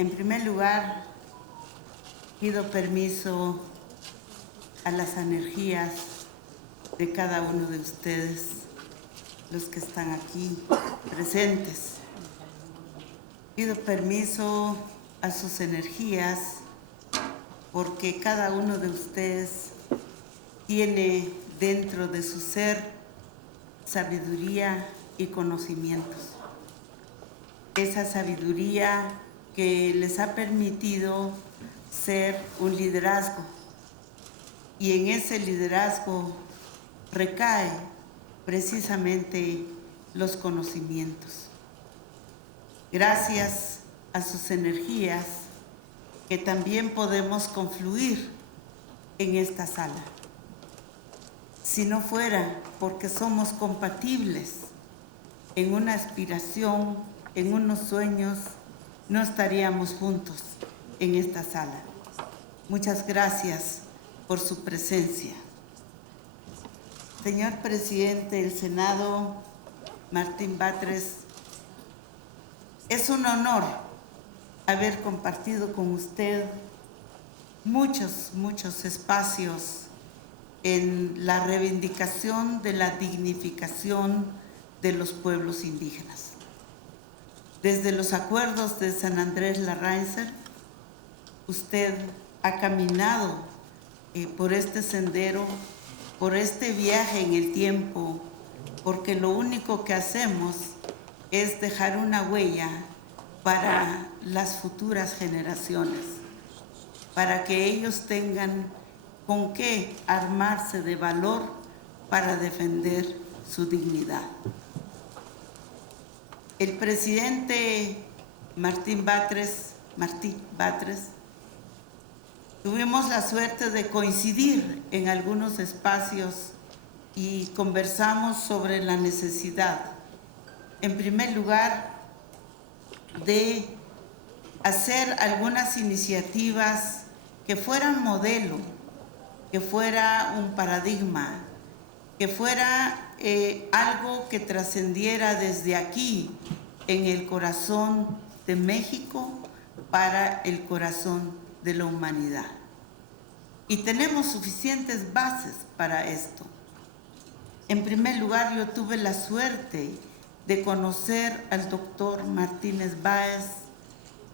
En primer lugar, pido permiso a las energías de cada uno de ustedes, los que están aquí presentes. Pido permiso a sus energías porque cada uno de ustedes tiene dentro de su ser sabiduría y conocimientos. Esa sabiduría que les ha permitido ser un liderazgo, y en ese liderazgo recae precisamente los conocimientos. Gracias a sus energías que también podemos confluir en esta sala. Si no fuera porque somos compatibles en una aspiración, en unos sueños, no estaríamos juntos en esta sala. Muchas gracias por su presencia. Señor Presidente del Senado, Martín Batres, es un honor haber compartido con usted muchos espacios en la reivindicación de la dignificación de los pueblos indígenas. Desde los acuerdos de San Andrés Larraíncer, usted ha caminado por este sendero, por este viaje en el tiempo, porque lo único que hacemos es dejar una huella para las futuras generaciones, para que ellos tengan con qué armarse de valor para defender su dignidad. El presidente Martín Batres, tuvimos la suerte de coincidir en algunos espacios y conversamos sobre la necesidad, en primer lugar, de hacer algunas iniciativas que fueran modelo, que fuera un paradigma, que fuera algo que trascendiera desde aquí, en el corazón de México, para el corazón de la humanidad. Y tenemos suficientes bases para esto. En primer lugar, yo tuve la suerte de conocer al doctor Martínez Báez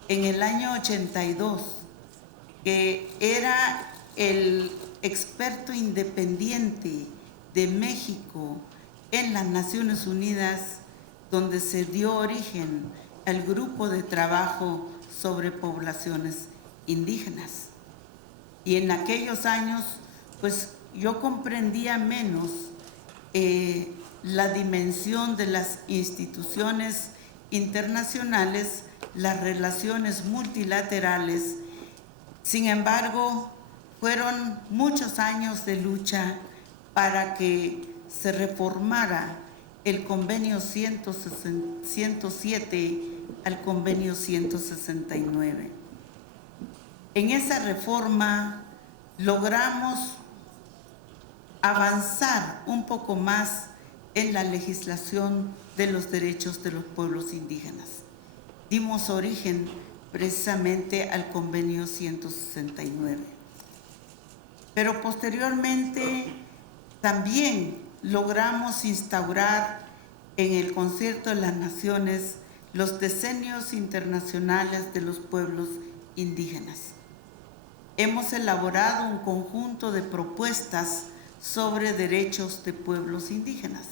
en el año 82, que era el experto independiente de México en las Naciones Unidas, donde se dio origen al grupo de trabajo sobre poblaciones indígenas. Y en aquellos años, pues yo comprendía menos la dimensión de las instituciones internacionales, las relaciones multilaterales. Sin embargo, fueron muchos años de lucha para que se reformara el convenio 107 al convenio 169. En esa reforma logramos avanzar un poco más en la legislación de los derechos de los pueblos indígenas. Dimos origen precisamente al convenio 169. Pero posteriormente también logramos instaurar en el Concierto de las Naciones los decenios internacionales de los pueblos indígenas. Hemos elaborado un conjunto de propuestas sobre derechos de pueblos indígenas.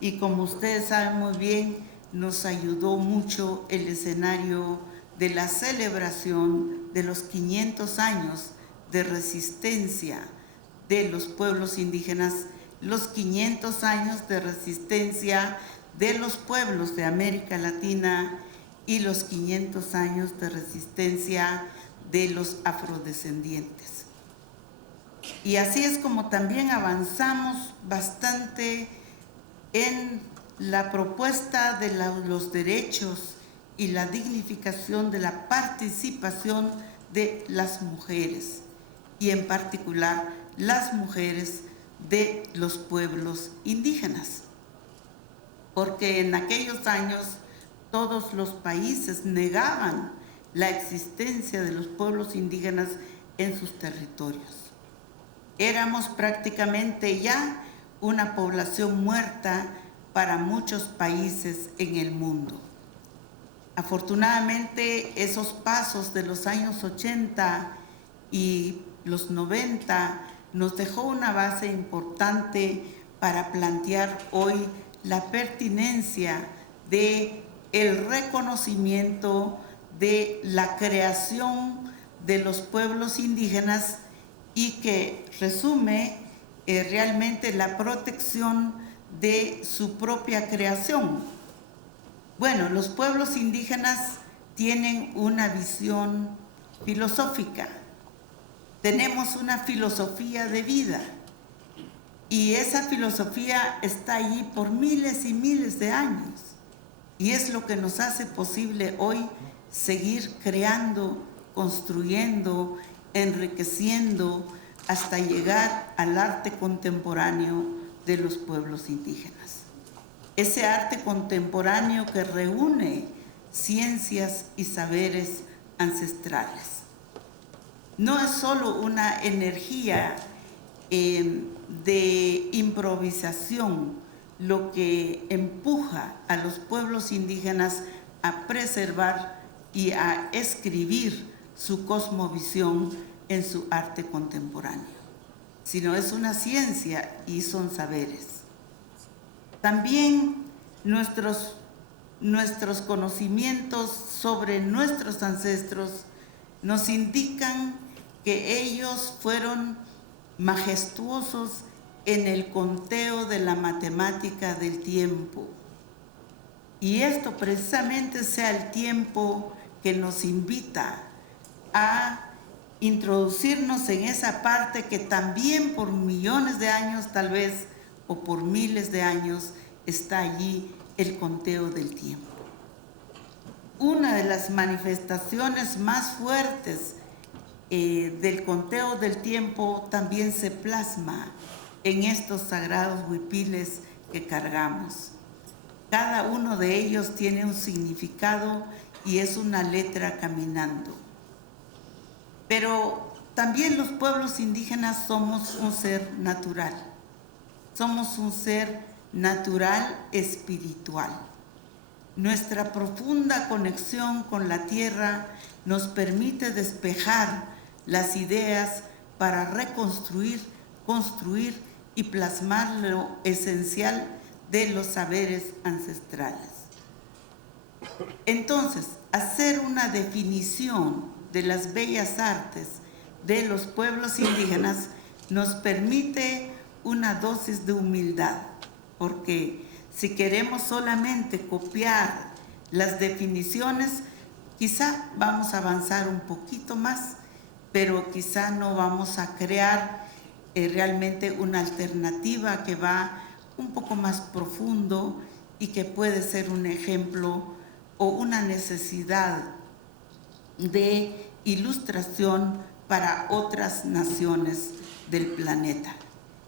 Y como ustedes saben muy bien, nos ayudó mucho el escenario de la celebración de los 500 años de resistencia de los pueblos indígenas, los 500 años de resistencia de los pueblos de América Latina y los 500 años de resistencia de los afrodescendientes. Y así es como también avanzamos bastante en la propuesta de los derechos y la dignificación de la participación de las mujeres, y en particular las mujeres de los pueblos indígenas. Porque en aquellos años todos los países negaban la existencia de los pueblos indígenas en sus territorios. Éramos prácticamente ya una población muerta para muchos países en el mundo. Afortunadamente, esos pasos de los años 80 y los 90 nos dejó una base importante para plantear hoy la pertinencia de el reconocimiento de la creación de los pueblos indígenas y que resume realmente la protección de su propia creación. Bueno, los pueblos indígenas tienen una visión filosófica, tenemos una filosofía de vida y esa filosofía está allí por miles y miles de años y es lo que nos hace posible hoy seguir creando, construyendo, enriqueciendo hasta llegar al arte contemporáneo de los pueblos indígenas. Ese arte contemporáneo que reúne ciencias y saberes ancestrales. No es solo una energía de improvisación lo que empuja a los pueblos indígenas a preservar y a escribir su cosmovisión en su arte contemporáneo, sino es una ciencia y son saberes. También nuestros conocimientos sobre nuestros ancestros nos indican que ellos fueron majestuosos en el conteo de la matemática del tiempo. Y esto precisamente sea el tiempo que nos invita a introducirnos en esa parte que también por millones de años tal vez o por miles de años está allí el conteo del tiempo. Una de las manifestaciones más fuertes del conteo del tiempo también se plasma en estos sagrados huipiles que cargamos. Cada uno de ellos tiene un significado y es una letra caminando. Pero también los pueblos indígenas somos un ser natural. Somos un ser natural espiritual. Nuestra profunda conexión con la tierra nos permite despejar las ideas para reconstruir, construir y plasmar lo esencial de los saberes ancestrales. Entonces, hacer una definición de las bellas artes de los pueblos indígenas nos permite una dosis de humildad, porque si queremos solamente copiar las definiciones, quizá vamos a avanzar un poquito más, pero quizá no vamos a crear realmente una alternativa que va un poco más profundo y que puede ser un ejemplo o una necesidad de ilustración para otras naciones del planeta,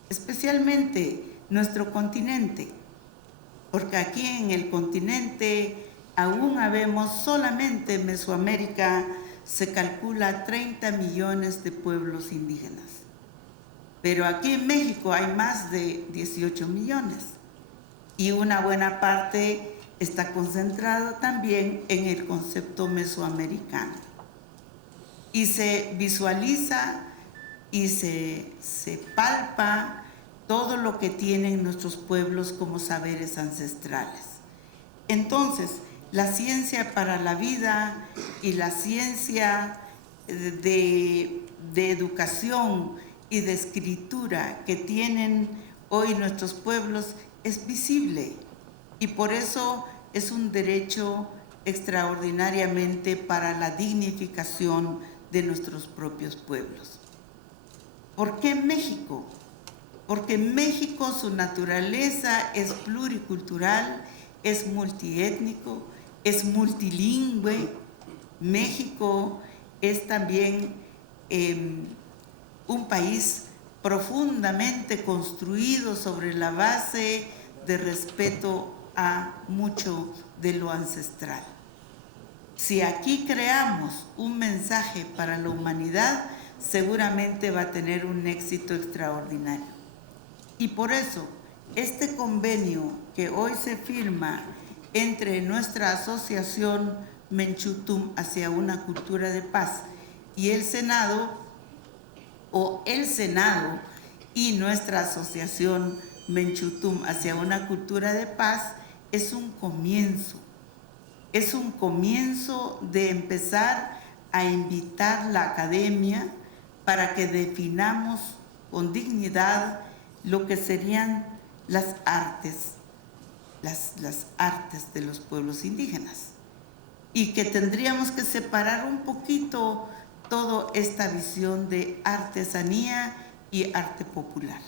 especialmente nuestro continente, porque aquí en el continente aún habemos solamente en Mesoamérica se calcula 30 millones de pueblos indígenas, pero aquí en México hay más de 18 millones y una buena parte está concentrado también en el concepto mesoamericano. Y se visualiza y se palpa todo lo que tienen nuestros pueblos como saberes ancestrales. Entonces, la ciencia para la vida y la ciencia de educación y de escritura que tienen hoy nuestros pueblos es visible y por eso es un derecho extraordinariamente para la dignificación de nuestros propios pueblos. ¿Por qué México? Porque México, su naturaleza es pluricultural, es multiétnico, es multilingüe. México es también un país profundamente construido sobre la base de respeto a mucho de lo ancestral. Si aquí creamos un mensaje para la humanidad, seguramente va a tener un éxito extraordinario. Y por eso, este convenio que hoy se firma entre nuestra asociación Menchutum hacia una cultura de paz y el Senado y nuestra asociación Menchutum hacia una cultura de paz, es un comienzo. Es un comienzo de empezar a invitar la academia para que definamos con dignidad lo que serían las artes de los pueblos indígenas. Y que tendríamos que separar un poquito toda esta visión de artesanía y arte popular.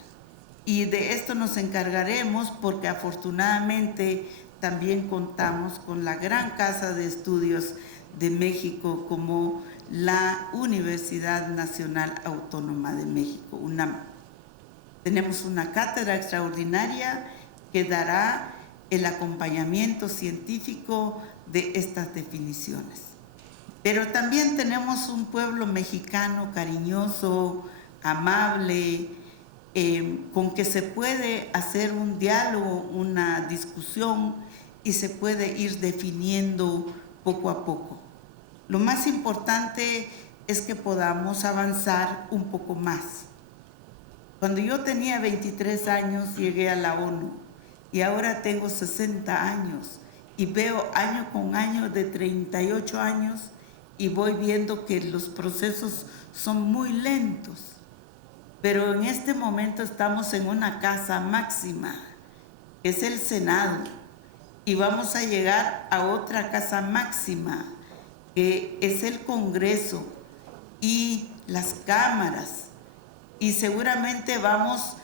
Y de esto nos encargaremos porque afortunadamente también contamos con la gran Casa de Estudios de México como la Universidad Nacional Autónoma de México, UNAM. Tenemos una cátedra extraordinaria que dará el acompañamiento científico de estas definiciones. Pero también tenemos un pueblo mexicano cariñoso, amable, con que se puede hacer un diálogo, una discusión y se puede ir definiendo poco a poco. Lo más importante es que podamos avanzar un poco más. Cuando yo tenía 23 años llegué a la ONU y ahora tengo 60 años y veo año con año de 38 años y voy viendo que los procesos son muy lentos. Pero en este momento estamos en una casa máxima, que es el Senado, y vamos a llegar a otra casa máxima, que es el Congreso y las cámaras. Y seguramente vamos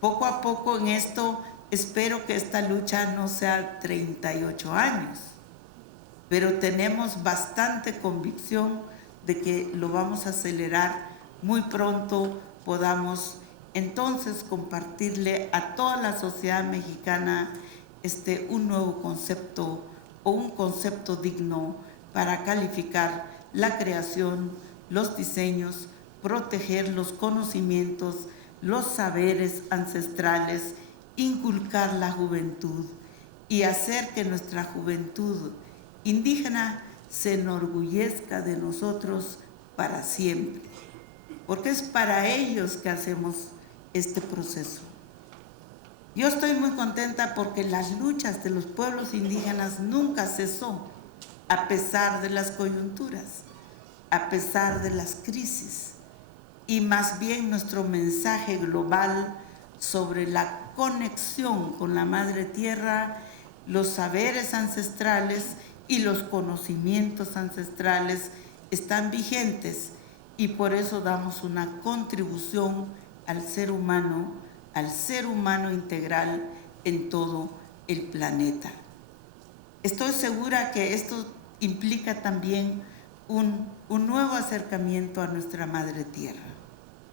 poco a poco en esto. Espero que esta lucha no sea 38 años, pero tenemos bastante convicción de que lo vamos a acelerar muy pronto. Podamos entonces compartirle a toda la sociedad mexicana un nuevo concepto o un concepto digno para calificar la creación, los diseños, proteger los conocimientos, los saberes ancestrales, inculcar la juventud y hacer que nuestra juventud indígena se enorgullezca de nosotros para siempre. Porque es para ellos que hacemos este proceso. Yo estoy muy contenta porque las luchas de los pueblos indígenas nunca cesó, a pesar de las coyunturas, a pesar de las crisis, y más bien nuestro mensaje global sobre la conexión con la Madre Tierra, los saberes ancestrales y los conocimientos ancestrales están vigentes. Y por eso damos una contribución al ser humano integral en todo el planeta. Estoy segura que esto implica también un nuevo acercamiento a nuestra Madre Tierra.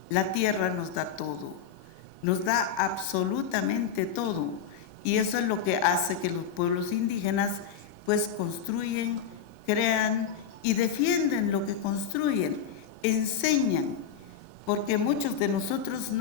La Tierra nos da todo, nos da absolutamente todo. Y eso es lo que hace que los pueblos indígenas pues construyen, crean y defienden lo que construyen. Enseñan, porque muchos de nosotros no